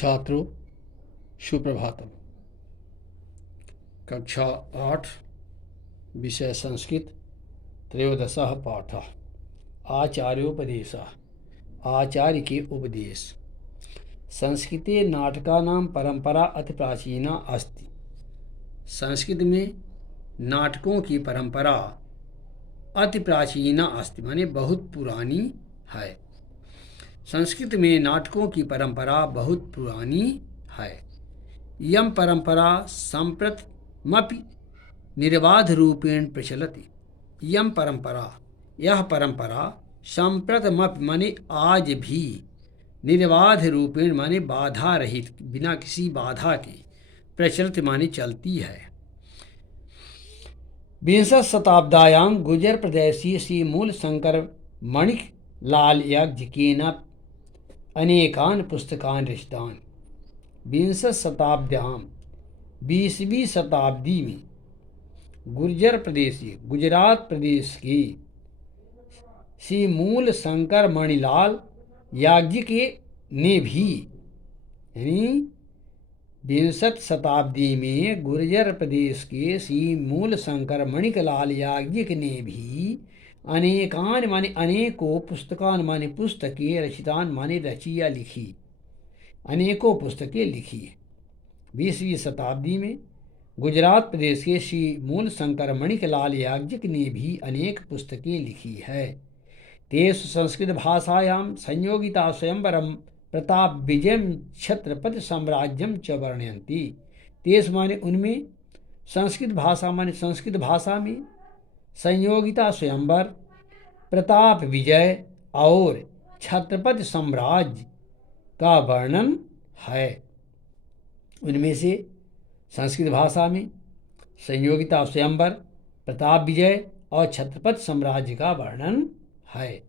छात्रों सुप्रभातम। कक्षा 8 विषय संस्कृत त्रयोदशः पाठः आचार्योपदेशः। आचार्य के उपदेश। संस्कृते नाटकानां परंपरा अति प्राचीना अस्ति। संस्कृत में नाटकों की परंपरा अति प्राचीना अस्ति माने बहुत पुरानी है। संस्कृत में नाटकों की परंपरा बहुत पुरानी है। यम परंपरा संप्रतमपि निर्बाध रूपेण प्रचलति। यम परंपरा यह परंपरा संप्रतमपि माने आज भी निर्बाध रूपेण माने बाधा रहित बिना किसी बाधा के प्रचलित माने चलती है। विंशति शताब्द्यां गुर्जर प्रदेशीय श्री मूल शंकर मणिक लाल याज्ञिकेन अनेकान पुस्तकान रचितान। विंशति शताब्द्यां 20वीं शताब्दी में गुर्जर प्रदेशीय गुजरात प्रदेश के श्री मूल शंकर मणिलाल याज्ञिक ने भी यानी 20वीं शताब्दी में गुर्जर प्रदेश के श्री मूल शंकर मणिकलाल याज्ञिक ने भी अनेकान माने अनेकों पुस्तकान माने पुस्तकें रचितान माने रची या लिखी अनेकों पुस्तकें लिखी। 20वीं शताब्दी में गुजरात प्रदेश के श्री मूल शंकर मणिकलाल याज्ञिक ने भी अनेक पुस्तकें लिखी है। तेषु संस्कृत भाषायां संयोगिता स्वयंवरम प्रताप विजयम छत्रपति साम्राज्यम च वर्णयन्ति। तेषु माने उनमें संस्कृत भाषा माने संस्कृत भाषा में संयोगिता स्वयंवर प्रताप विजय और छत्रपति साम्राज्य का वर्णन है। उनमें से संस्कृत भाषा में संयोगिता स्वयंवर प्रताप विजय और छत्रपति साम्राज्य का वर्णन है।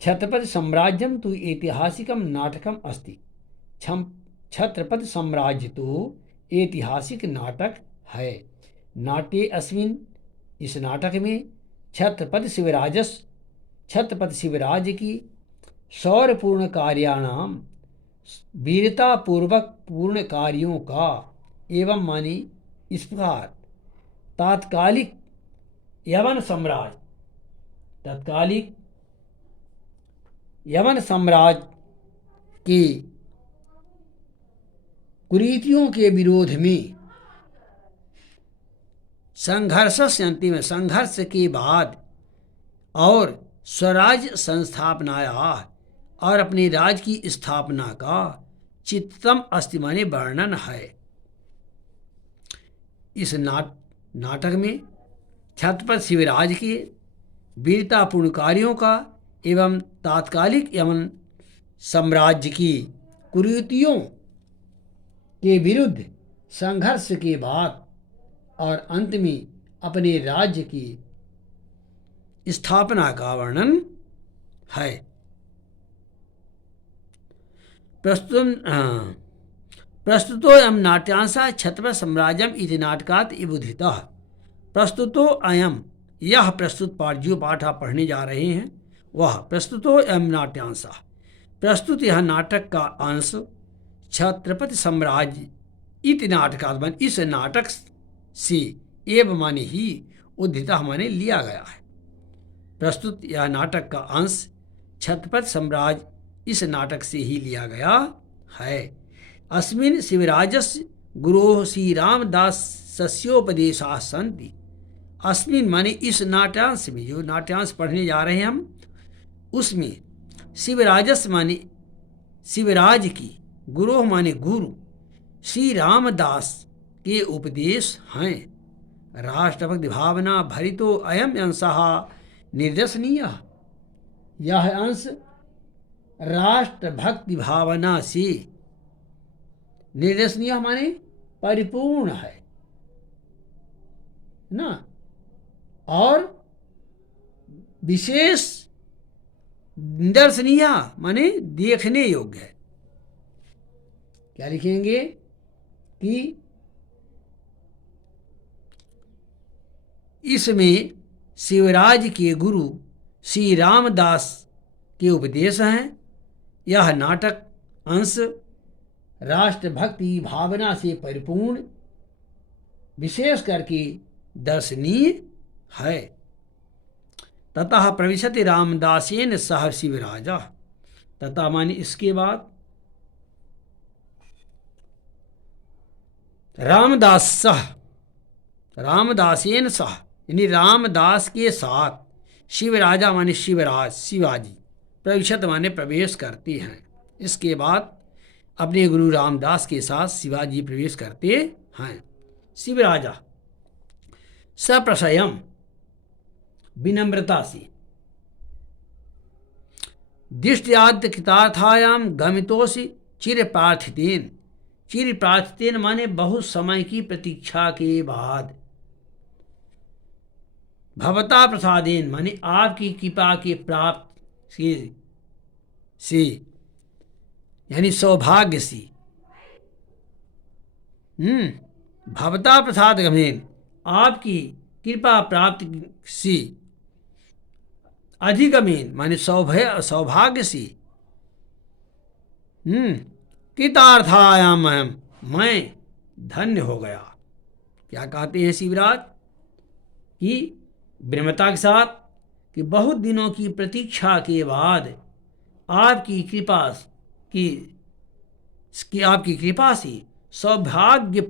छत्रपति साम्राज्यम तो ऐतिहासिकम नाटकम अस्ति। छत्रपति साम्राज्य तो ऐतिहासिक नाटक है। नाट्ये अस्मिन् इस नाटक में छत्रपति शिवराज की शौर्यपूर्ण कार्याणाम वीरतापूर्वक पूर्ण कार्यों का एवं मानी इस प्रकार तात्कालिक यवन साम्राज्य की कुरीतियों के विरोध में संघर्ष के बाद और स्वराज्य संस्थापनाया और अपने राज्य की स्थापना का चित्तम अस्ति माने वर्णन है। इस नाटक में छत्रपति शिवराज के वीरतापूर्ण कार्यों का एवं तात्कालिक यवन साम्राज्य की कुरीतियों के विरुद्ध संघर्ष के बाद और अंत में अपने राज्य की स्थापना का वर्णन है। प्रस्तुतोऽयं नाट्यांशः छत्रपति साम्राज्यम इति नाटकात् उद्धितः। प्रस्तुतोऽयं यह प्रस्तुत पाठ जो पाठ आप पढ़ने जा रहे हैं वह प्रस्तुतोऽयं नाट्यांशः प्रस्तुत यह नाटक का अंश छत्रपति साम्राज्य इति नाटकात् माने इस नाटक से एव माने ही उद्धितः माने लिया गया है। प्रस्तुत यह नाटक का अंश छत्रपति साम्राज्य इस नाटक से ही लिया गया है। अस्मिन् शिवराजस्य गुरोः श्री रामदासस्योपदेशाः सन्ति। अस्मिन् माने इस नाट्यांश में जो नाट्यांश पढ़ने जा रहे हैं हम उसमें शिवराजस्य माने शिवराज की गुरोः माने गुरु श्री रामदास के उपदेश हैं। राष्ट्रभक्ति भावना भरितो अयम अंशः निर्दशनीय। यह अंश राष्ट्रभक्ति भावना से निर्दशनीय माने परिपूर्ण है ना और विशेष निदर्शनीय माने देखने योग्य है। क्या लिखेंगे कि इसमें शिवराज के गुरु श्री रामदास के उपदेश हैं। यह नाटक अंश राष्ट्रभक्ति भावना से परिपूर्ण, विशेष करके दर्शनीय है। ततः प्रविशति रामदासेन सह शिवराजा। तथा माने इसके बाद रामदासेन सह यानी रामदास के साथ शिवराजा माने शिवराज शिवाजी, प्रविशत माने प्रवेश करते हैं। इसके बाद अपने गुरु रामदास के साथ शिवाजी प्रवेश करते हैं। शिवराजा सप्रशयम विनम्रता से दिष्ट्याद्य कृतार्थायाम गमितोषि चिर प्रार्थितेन माने बहुत समय की प्रतीक्षा के बाद, भवता प्रसादेन माने आपकी कृपा के प्राप्त से यानी सौभाग्य से, भवता प्रसाद गमेन आपकी कृपा प्राप्त से, अधिगमेन माने सौभाग्य से, कृतार्थायाम मैं धन्य हो गया। क्या कहते हैं शिवराज कि विनम्रता के साथ कि बहुत दिनों की प्रतीक्षा के बाद आपकी कृपा से सौभाग्य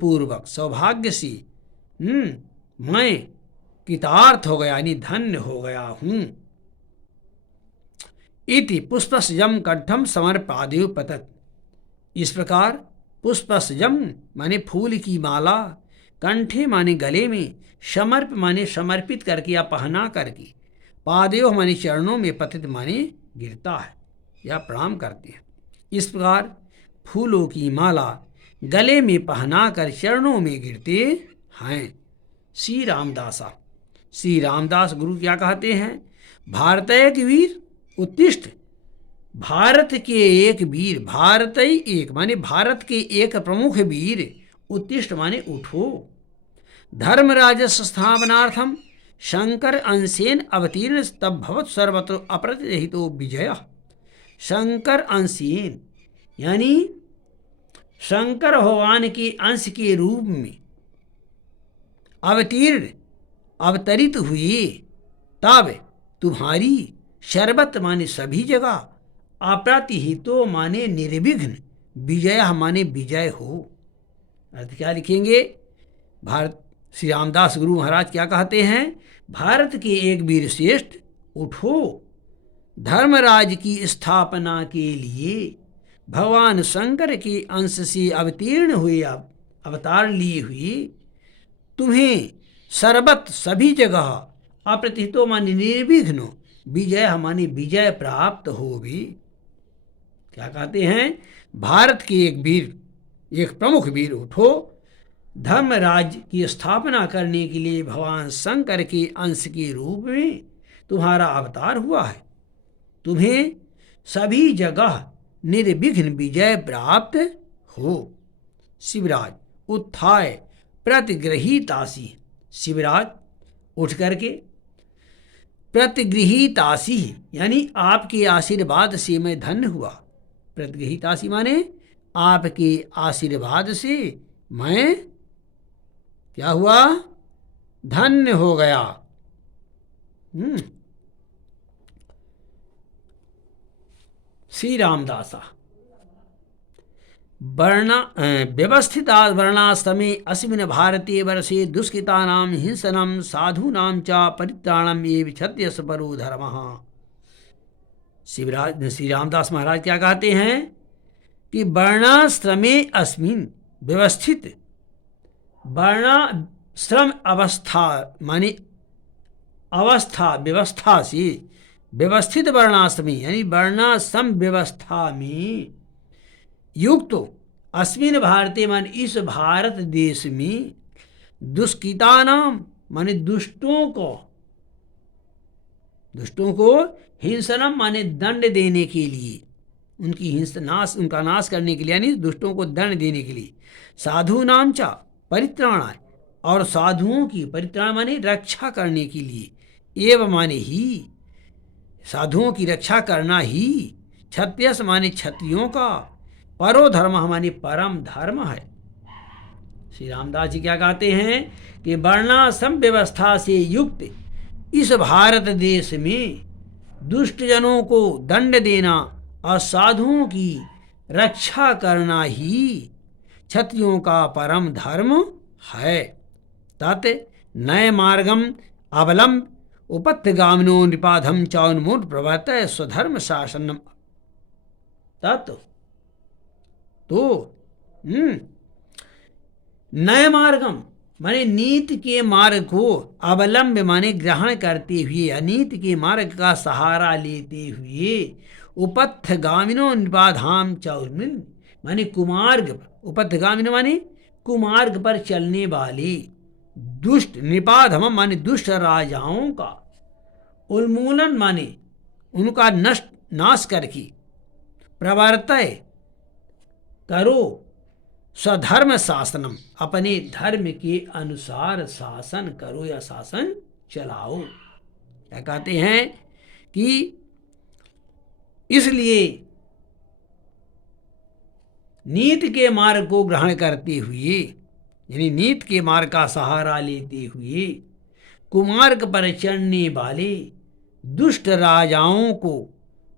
से मैं कृतार्थ हो गया यानी धन्य हो गया हूँ। इति पुष्पसजम कंठम समर्पादेव पतत। इस प्रकार पुष्पसजम माने फूल की माला, कंठे माने गले में, समर्प माने समर्पित करके या पहना करके, पादेव माने चरणों में, पतित माने गिरता है या प्रणाम करते हैं। इस प्रकार फूलों की माला गले में पहना कर चरणों में गिरते हैं। श्री रामदास गुरु क्या कहते हैं? भारतय के वीर उत्तिष्ठ, भारत के एक वीर, भारतई एक माने भारत के एक प्रमुख वीर, उत्तिष्ठ माने उठो, धर्मराजस्य स्थापनार्थम शंकर अंशेन अवतीर्ण तब भवत सर्वत्र अप्रतिहितो विजय। शंकर अंशेन यानी शंकर भगवान के अंश के रूप में अवतरित हुए तब तुम्हारी शर्बत माने सभी जगह, अप्रतिहितो माने निर्विघ्न, विजय माने विजय हो। अर्थ क्या लिखेंगे? भारत श्री रामदास गुरु महाराज क्या कहते हैं? भारत के एक वीर श्रेष्ठ उठो, धर्मराज की स्थापना के लिए भगवान शंकर के अंश से अवतीर्ण हुए, अवतार लिए हुए तुम्हें सर्वत सभी जगह, अप्रतिहितो माने निर्विघ्न, विजय माने विजय प्राप्त हो भी। क्या कहते हैं? भारत के एक वीर, एक प्रमुख वीर उठो, धर्मराज की स्थापना करने के लिए भगवान शंकर के अंश के रूप में तुम्हारा अवतार हुआ है, तुम्हें सभी जगह निर्विघ्न विजय प्राप्त हो। शिवराज उत्थाय प्रतिगृहीतासी, शिवराज उठ करके प्रतिगृहीतासी यानी आपके आशीर्वाद से मैं धन्य हुआ। प्रतिगृहीतासी माने आपके आशीर्वाद से मैं क्या हुआ? धन्य हो गया। श्री रामदासा व्यवस्थिता वर्णास्तमे अस्मिन् भारतीय वर्षे दुष्कृतानां हिंसनं साधूनां च परित्राणम् एव क्षत्रियस्य परो धर्मः। श्री रामदास महाराज क्या कहते हैं कि वर्णाश्रमे अस्मिन् व्यवस्थित, वर्णाश्रम अवस्था माने अवस्था व्यवस्था से, व्यवस्थित वर्णाश्रमी यानी वर्णाश्रम व्यवस्था में युक्त अस्मिन भारतीय मान इस भारत देश में दुष्कृतानाम माने दुष्टों को हिंसनम माने दंड देने के लिए, उनका नाश करने के लिए यानी दुष्टों को दंड देने के लिए, साधु नाम चा परित्राणाय और साधुओं की परित्राण माने रक्षा करने के लिए, एवं माने ही साधुओं की रक्षा करना ही, क्षत्रियस माने क्षत्रियों का, परो धर्म माने परम धर्म है। श्री रामदास जी क्या कहते हैं कि वर्णाश्रम व्यवस्था से युक्त इस भारत देश में दुष्ट जनों को दंड देना और साधुओं की रक्षा करना ही क्षत्रियों का परम धर्म है। तत् नए मार्गम अवलंब उपत्यगामिनो निपाधम चौन्मूट प्रवर्तय स्वधर्म शासनम। तत् तो नए मार्गम माने नीति के मार्ग को अवलंब माने ग्रहण करते हुए, अनीति के मार्ग का सहारा लेते हुए, उपथगामिनो निपाधाम चौर्मिन माने कुमार्ग पर, उपथगामिनो माने कुमार्ग पर चलने वाले दुष्ट, निपाधम माने दुष्ट राजाओं का उन्मूलन माने उनका नाश करके, प्रवर्तय करो स्वधर्म शासनम अपने धर्म के अनुसार शासन करो या शासन चलाओ। क्या कहते हैं कि इसलिए नीति के मार्ग को ग्रहण करते हुए, यानी नीति के मार्ग का सहारा लेते हुए, कुमार्ग पर चढ़ने वाले दुष्ट राजाओं को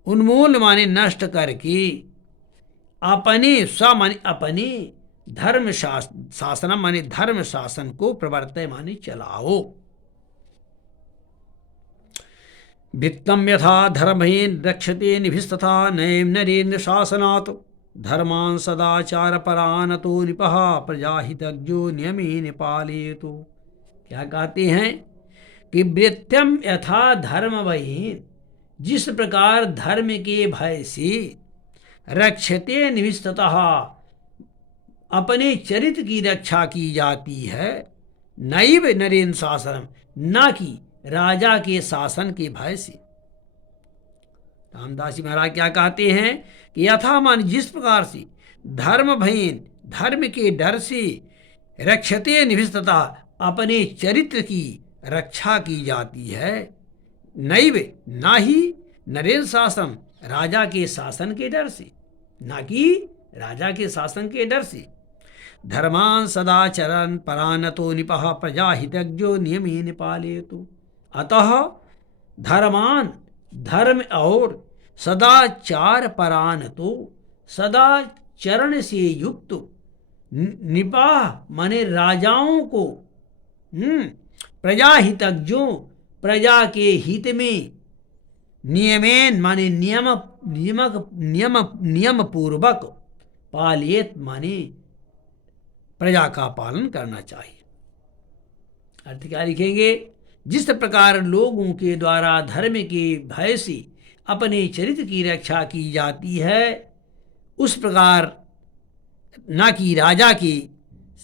उन्मूल माने नष्ट करके अपने स्व माने अपने धर्म शासन माने धर्म शासन को प्रवर्तय माने चलाओ। वित्तम यथा धर्मेन रक्षते निभिस्तथा नैम नरेन्द्र शासनात् धर्मान सदाचार परानतो निपः प्रजाहितज्ञो नियमेन पालयतु। क्या कहते हैं कि वृत्तम यथा धर्मवहीन, जिस प्रकार धर्म के भय से रक्षते निविष्टतः अपने चरित्र की रक्षा की जाती है, नैव नरेन्द्र शासनम न कि राजा के शासन के भय से। रामदास जी महाराज क्या कहते हैं कि यथा मान जिस प्रकार से धर्म भयन धर्म के डर से रक्षते निविष्टतः अपने चरित्र की रक्षा की जाती है, नैव ना ही नरेन्द्र शासन राजा के शासन के डर से, ना कि राजा के शासन के डर से। धर्मान सदाचरण परानतो निपः प्रजाहितज्ञो नियमेन पालयतु। अतः धर्मान धर्म और सदाचार परानतो सदाचरण से युक्त निपाह माने राजाओं को प्रजाहितज्ञों प्रजा के हित में नियमेन माने नियम पूर्वक पालियत माने प्रजा का पालन करना चाहिए। अर्थ क्या लिखेंगे? जिस प्रकार लोगों के द्वारा धर्म के भय से अपने चरित्र की रक्षा की जाती है, उस प्रकार न कि राजा के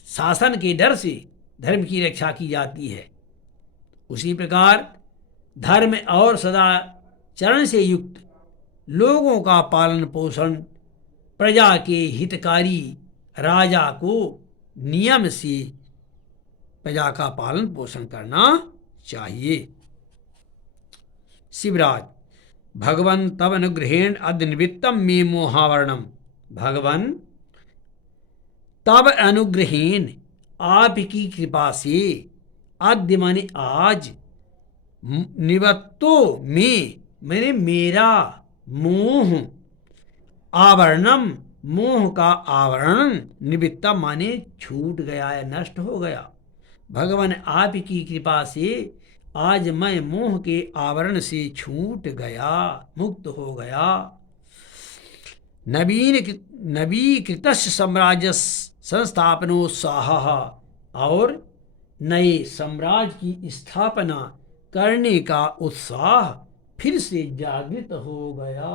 शासन के डर से धर्म की रक्षा की जाती है, उसी प्रकार धर्म और सदाचरण से युक्त लोगों का पालन पोषण प्रजा के हितकारी राजा को नियम से प्रजा का पालन पोषण करना चाहिए। शिवराज भगवन तब अनुग्रहेण अद्य निवृत्तम मे मोहावरणम। भगवन तब अनुग्रहेण आपकी कृपा से अद्य माने आज निवृत्तो में मैंने मेरा मोह आवरणम मोह का आवरण निवृत्ता माने छूट गया या नष्ट हो गया। भगवान आपकी कृपा से आज मैं मोह के आवरण से छूट गया, मुक्त हो गया। नवीकृतस्य साम्राज्य संस्थापनोत्साह और नए साम्राज्य की स्थापना करने का उत्साह फिर से जागृत हो गया।